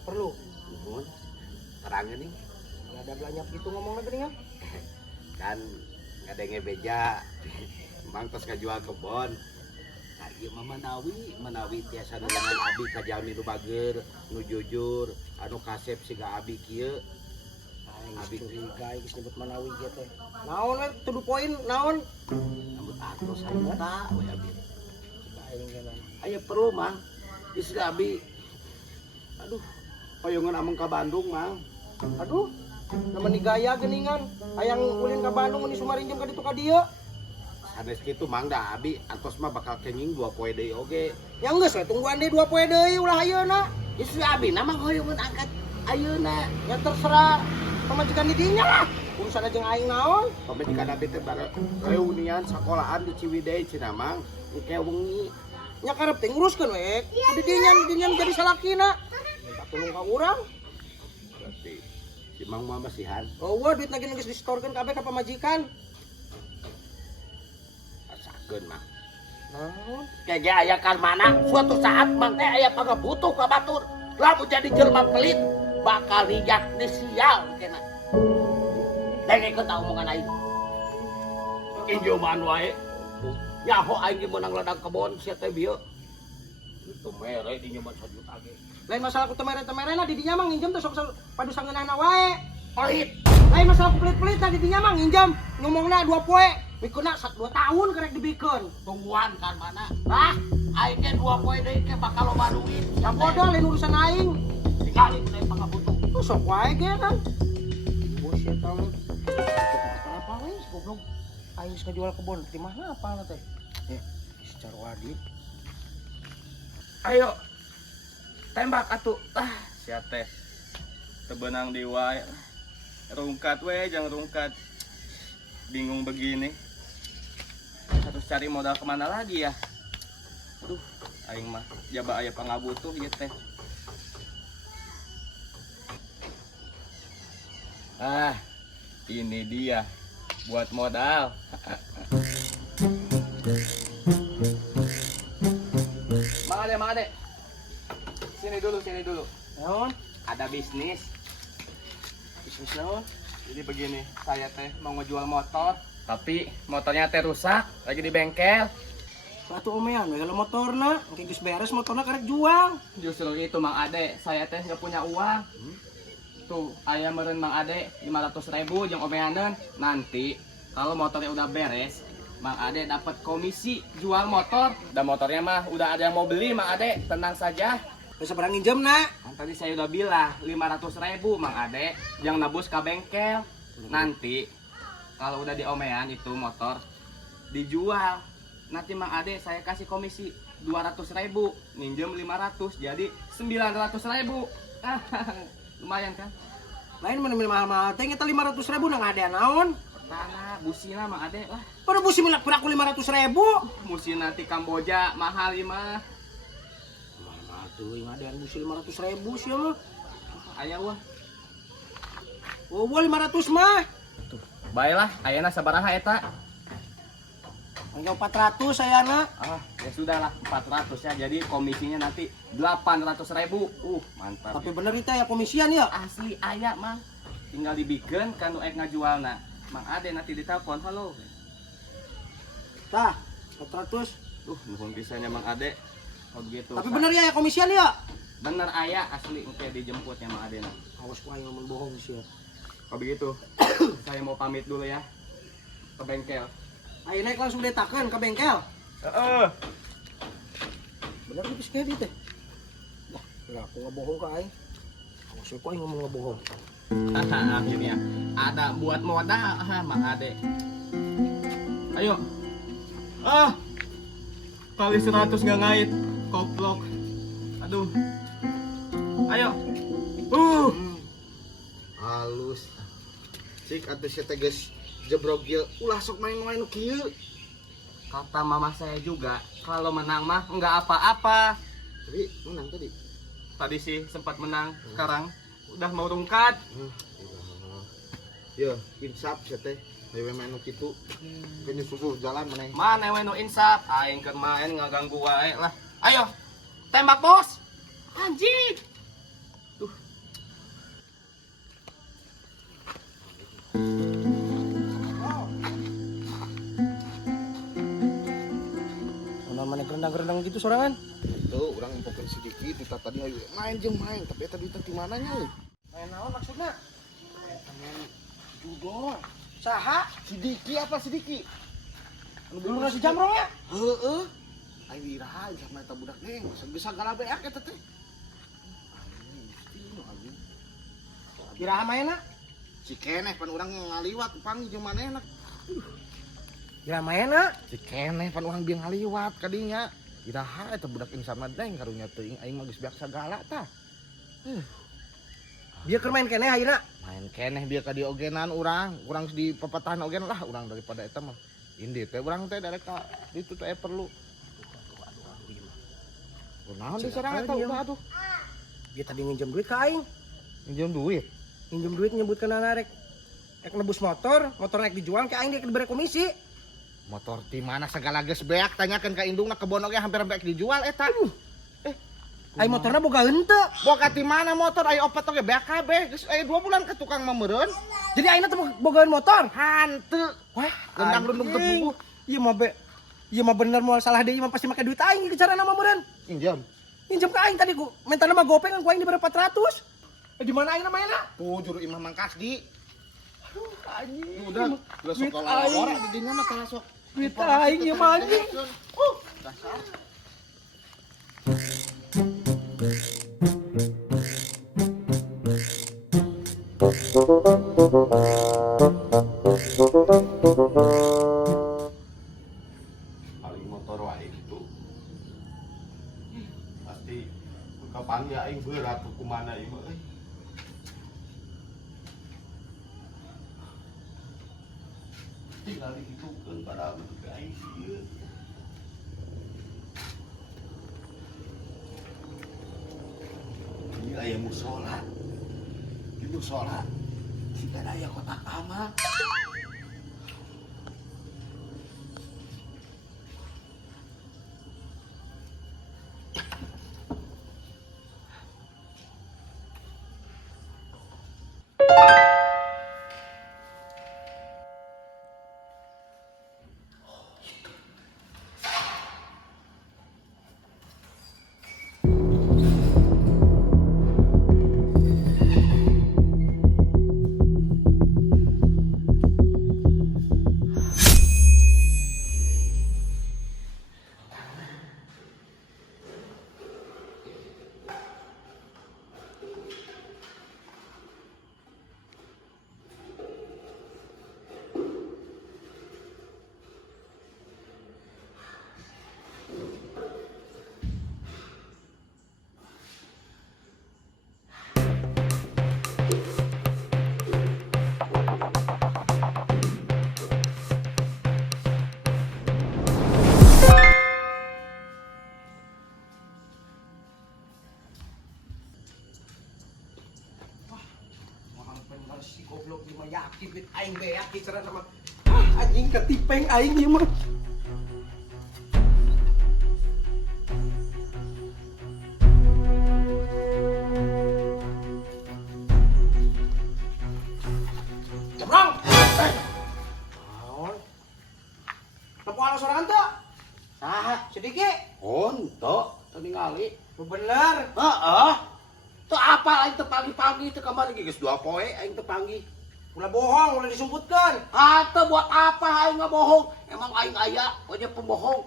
Ada perlu. Nuhun. Terangin nih. Nggak ada belanja gitu ngomong lagi nih kan. Kan ngadenge beja. Mang tos ngajual kebon. Nah, ieu mah menawi tiasa nulungan abi ka jalmi nu bager, nu jujur, anu kasep siga abi kieu. Abi curiga geus nyebut manawi ge teh. Naon we tuduh poin naon? Rambut aku sarita we abi. Aing kana. Aya perlu mang. Istri abi. Aduh, payungan ameng ka Bandung mang. Aduh, namun gaya geningan. Hayang ulin ka Bandung ini sumarinjem ka ditu ka dieu. Sanes kitu mang da abi antos mah bakal kenging 2 poe deui oge. Ya geus we tungguan deui 2 poe deui ulah ayeuna. Istri abi na mang hoyong angkat ayeuna. Ya terserah pamajikan di dinya lah. Urusan aja aing naon? Pamajikan abi teh bare reunian sekolahan di Ciwidey cenah mang. Engke wengi. Nya karep teh nguruskeun we. Di dinya jadi salakina. Minta tulung ka urang. Berarti si Mang mah masihan. Oh, duit lagi geus distorkeun kabeh ka pamajikan. Rasakeun mang. Naon? Kege aya kan mana suatu saat mang teh aya pangabutuh ka batur. Lamun jadi jelema pelit bakal liat di sial kena. Dengekeun ta omongan aing. Injoman wae. Nyaho aing meunang ladang kebon sia teh bieu. Itu mere di nyaman 1 juta ge. Lain masalah ku temere-temerena di dinya mah nginjem teh sok padu sangeunana wae. Pelit. Lain masalah ku pelit-pelit di dinya mah nginjem ngomongna 2 poe. Mikuna 2 tahun karek dibikeun. Tungguan kan mana? Hah? Aing ge 2 poe deui ke bakal loba duit. Ya bodoh lain urusan aing. Tinggalin teh pangabutuh. Tuh sok wae ge kan. Bullshit tong. Apa we goblok. Aing geus jual kebon di mana apa teh? Ya, secara wadid. Ayo tembak atuh sia teh tebenang di wae rungkat we jangan rungkat bingung begini harus cari modal kemana lagi ya. Aduh aing mah jaba aya pangabutuh ieu teh. Ini dia buat modal. Mang Ade. Sini dulu. Naon? Ada bisnis. Bisnis naon? Jadi begini, saya teh mau ngejual motor, tapi motornya teh rusak, lagi di bengkel. Satu omean we kalau motorna, engke geus beres motorna karek jual. Justru itu Mang Ade, saya teh nggak punya uang. Tuh, aya meureun Mang Ade 500.000 jeung omeaneun. Nanti kalau motornya udah beres, Mang Ade dapat komisi jual motor. Dan motornya mah udah ada yang mau beli Mang Ade, tenang saja. Geus sabarang nginjemna. Kan tadi saya udah bilang 500.000 Mang Ade, yang nebus ke bengkel. Nanti kalau udah diomean itu motor dijual. Nanti Mang Ade saya kasih komisi 200.000, minjem 500 jadi 900.000. Lumayan kan? Lain mana mahal-mahal teh eta 500.000 nang ada naon? Tanah busina Mang Ade lah. Pada busi milak piraku 500.000. Musi nanti Kamboja mahal mah. Mahal tuh yang ada busi 500.000 sih mah. Aya wah. Oh, 500 mah. Tuh, baiklah, ayana sabaraha eta? Angka 400 sayana. Ya sudahlah 400 ya. Jadi komisinya nanti 800.000. Mantap. Tapi bener itu ya komisian ya. Asli aya mah. Tinggal dibikin kan nu ek ngajualna. Mang Ade nanti ditelepon, halo. Tah, 400. Nuhun pisahnya Mang Ade. Kalau begitu. Tapi bener ya komisian ya. Bener aya asli engke dijemputnya Mang Ade. Awas ku aing ngomong bohong sih ya. Kalau begitu, saya mau pamit dulu ya ke bengkel. Ayo naik langsung detakeun ke bengkel. Bener itu sekali teh. Lah, aku ngebohong ka aing. Awas ku aing ngomong ngebohong. Akhirnya ada buat modal Mang Ade. Ayo. Kali 100 nggak ngait. Koplok. Aduh. Ayo. Halus. Cik atuh sia teh geus jebrog ieu. Ulah sok main-main kieu. Kata mama saya juga, kalau menang mah nggak apa-apa. Tadi menang tadi. Tadi sih sempat menang, sekarang udah mau rungkat. Ya, insap sia teh. Dewe main kitu. Kayaknya susuh jalan maneh. Mana we nu insap? Aing keur main ngaganggu wae lah. Ayo. Tembak, Bos. Anjing. Tuh. Rendang-rendang gitu sorangan. Itu orang impokin sedikit, kita tadi ayo main jeung main, tapi eta duit teh mana nya? Main naon maksudna? Main judol. Saha? Sidiki apa sidiki? Dulu nasi jamrong ya? Heeh. Aing iraha sama eta budak neng, bisa galabeak eta teh. Iraha mainna? Si keneh pan urang ngaliwat panggil jeung manehna. Iraha mainna? Si keneh pan urang bieu ngaliwat ka dinya. Iraha eta budak insan mah deng karunya teuing aing mah geus biasa segala tah. Dia keur main keneh ayeuna. Main keneh bieu ka di ogenan urang di pepatahan ogen lah urang daripada eta mah. Indi teh urang teh darek ka ditu teh perlu. Kunaon di sarang eta udah atuh. Dia tadi nginjem duit ka aing. Pinjam duit. Nginjem duit nyebutkeun rek nebus motor naik dijual ke aing dia diberi komisi. Motor ti mana segala geus beak tanyakeun ka indungna kebon oge hampir dijual eta. Aing motorna boga henteu. Boga ti mana motor aya opat oge beak kabeh geus aya 2 bulan ke tukang mameureun. Jadi aingna teh bogaeun motor. Hanteu. Wah, Gendang-gendung tebubuh. Ieu mah bener moal salah deui mah pasti make duit aing ke carana mameureun. Pinjam. Pinjem ka aing tadi ku mentana mah gopeng ku aing diberi 400. Di mana aing namanya? Tuh juru imah Mangkasdi. Aduh, anjing. Udah sok ora di dinya mah tara sok. Duit aing ieu mah anjing. Dasar. Paling motor wae gitu. Pasti kapan ya aing berat kumaha ieu mah. Tinggal dihitungkeun pada bentuk aing sieun. Ini aya musola. Di musola siga aya kotak amal. Si goblok ieu mah yakin duit aing beak di carana mah. Anjing ketipeng aing ieu mah. Jamrong. Naon? Tepuan sorangan teu? Saha? Sedikit. Onto ningali. Bener. Heeh. Tuh apa aing teu pagi-pagi teu kamari geus 2 poe aing teu panggih. Ulah bohong, ulah disumputkan. Atuh buat apa aing ngabohong? Emang aing aya aja pembohong.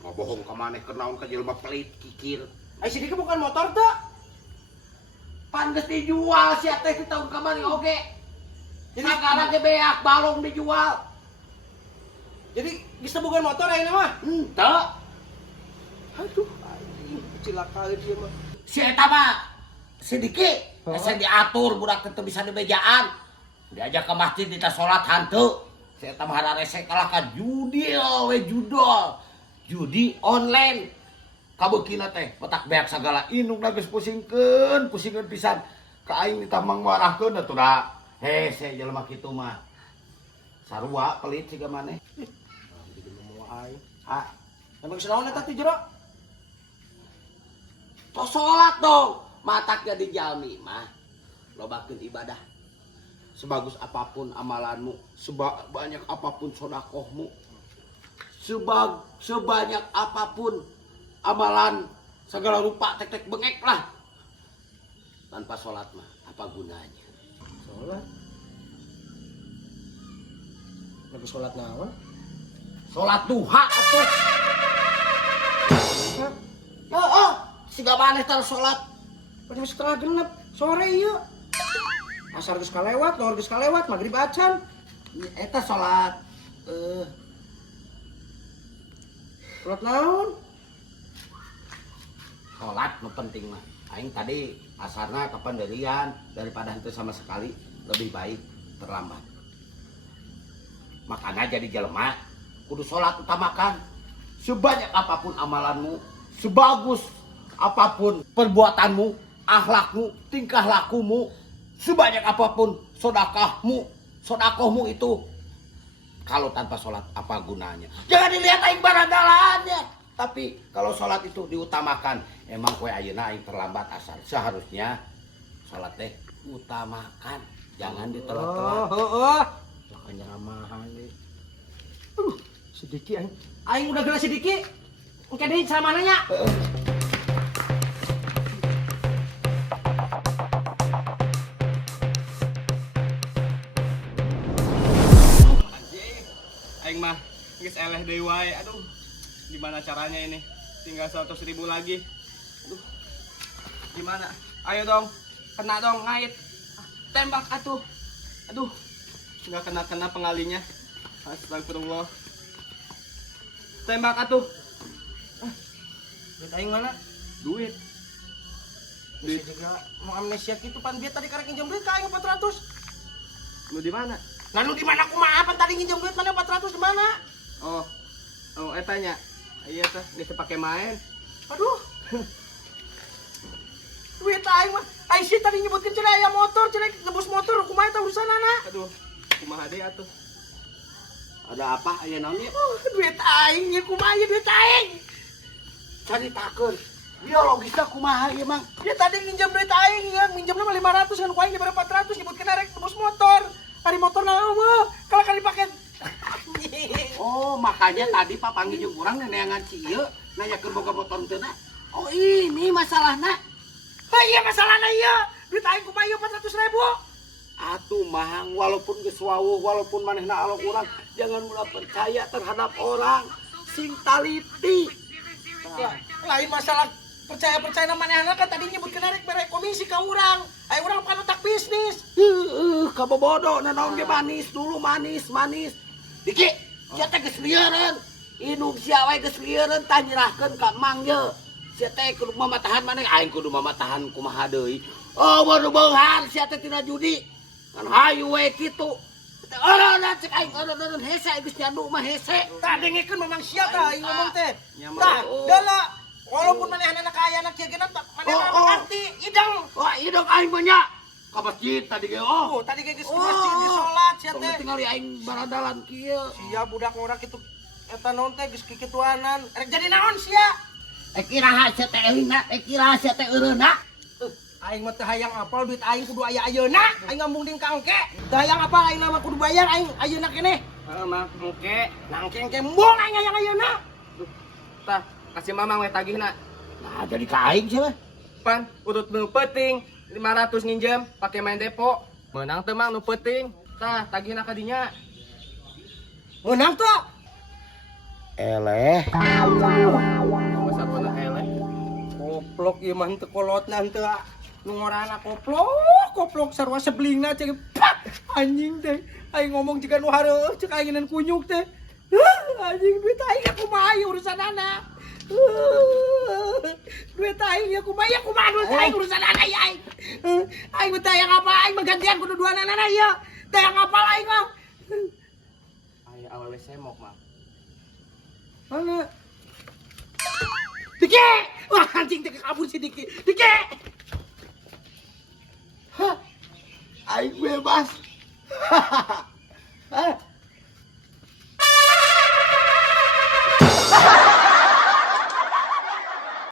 Ngabohong ka maneh keur naon ka jelema pelit kikir. Ai sedikit bukan motor teu? Pan geus dijual sia teh di tahun kamari oge. Jadi sagala ge beak balong dijual. Jadi bisa bukan motor ayeuna mah? Henteu. Aduh, anjing kecelakaan dia mah. Si eta mah sedikit, asa diatur budak teu bisa di bejaan. Diajak ke masjid kita salat hanteu. Si eta mah hara rese kalah ka judi we judol. Judi online. Kabeukina teh otak beak sagala indungna geus pusingkeun pisan. Ka aing ditamang marahkeun atuh da. Hese jelema kitu mah. Sarua pelit siga maneh. Ah, emang senaon eta teh jero? Tos salat dong. Mataknya di jalmi mah lobakeun ibadah. Sebagus apapun amalanmu, sebanyak apapun sedekahmu, sebanyak apapun amalan segala rupa tek-tek bengek lah. Tanpa sholat mah apa gunanya? Sholat. Lagi sholat naon? Sholat duha atuh. Oh, si maneh tar sholat. Pada setengah genep sore ieu. Asar geus kalewat, lohor geus kalewat, magrib acan. Eta sholat Sholat naon? sholat nu penting mah. Aing tadi asarna kapenderian daripada henteu sama sekali lebih baik terlambat. Makanya jadi jelema kudu sholat utamakan. Sebanyak apapun amalanmu, sebagus apapun perbuatanmu, akhlakmu, tingkah lakumu, sebanyak apapun sodakohmu itu, kalau tanpa sholat apa gunanya? Jangan dilihat aing baranggalannya. Tapi kalau sholat itu diutamakan, emang kue ayeuna aing terlambat asar. Seharusnya sholat teh utamakan, jangan ditelat-telat. Heeh. Makanya ramahan deh. Sedikit aing udah gelas sedikit. Engke deui sama nanya. Aing mah geus eleh deui wae. Aduh, gimana caranya ini? Tinggal 100.000 lagi. Aduh, gimana? Ayo dong, kena dong ngait. Tembak atuh. Aduh, nggak kena pengalinya. Astagfirullah. Tembak atuh. Duit aing mana? Duit. Bisa juga mau amnesia gitu pan biar tadi karek nginjem duit ka aing 400. Lu di mana? Nah lu di mana kumaha pan tadi nginjem duit mana 400 di mana? Oh, etanya. Iya teh, geus pake main. Aduh. Duit aing mah. Aing sih tadi nyebutkeun cenah aya motor, cenah nebus motor kumaha eta urusanana? Aduh, kumaha deui atuh? Ada apa aya naon ieu? Duit aing nya kumaha ieu duit aing? Caritakeun. Biologisna kumaha ieu mang? Dia tadi nginjem duit aing ya, minjemna mah 500 kan ku aing dibere 400 nyebutkeun arek nebus motor. Ari motor naon mah? Kalau kali pake Oh, makanya tadi Pak panggil jeung urang neneangan si ieu, nanyakeun boga motor teu na. Oh, ini masalahna. Oh iya masalahna ieu. Duit aing kumaha ieu 400.000. Atuh mahang walaupun geus wawuh, walaupun manehna alok urang, jangan mudah percaya terhadap orang. Sing taliti. Lain masalah percaya manehna kan tadi nyebutkeun arek bere komisi ka urang. Aya urang panutak bisnis. Kabobodo naon ge manis dulu manis. Diki, sia teh geus lieureun. Indung sia wae geus lieureun tah nyerahkeun ka Mang ye. Sia teh kudu mamatahan maneh, aing kudu mamatahan kumaha deui. Oh, baru beunghar sia teh tina judi. Kan hayu we kitu. Ora cek aing ora hese geus diadu mah hese. Tah dengekeun mamang sia tah aing ngomong teh. Nyaman. Tah, dala walaupun manehna kaya anak kieu geuna manehna mengerti ideng. Wah, ideng aing mah nya. Ka masjid tadi ge Oh, tadi geus di masjid di salat sia teh. Tinggal aing baradalan kieu. Sia budak ngora kitu eta naon teh geus kikituanan. Rek jadi naon sia? Kiraha sia teh elina, kiraha sia teh eureuna. Aing mah teh hayang apal duit aing kudu aya ayeuna. Aing ngambung ding ka engke. Teh hayang apal aing mah kudu bayar aing ayeuna keneh. Heeh, mah engke. Nangke engke embung aing hayang ayeuna. Tah, kasih mamang we tagihna. Nah, jadi ka aing sia mah. Pan, urut nu penting 500 nginjem pakai main depo. Menang teh mang nu penting. Tah, tagihna ka dinya. Menang tuh. Eleh. Besar bener eleh. Koplok ieu mah henteu kolotna henteu nu ngorana koplok sarua seblingna cek pak anjing teh. Aing ngomong juga nu hareueuh cek aingeun kunyuk teh. Anjing duit aing kumaha ieu urusanana. Duit aing ya kumaha duit aing urusanana ya aing. Aing teh yang apa aing menggantian kudu duanana ieu. Teh yang apa aing mah. Aya awewe semok mah. Mana? Dike! Wah anjing teh kabur si Dike. Dike! Aing bebas.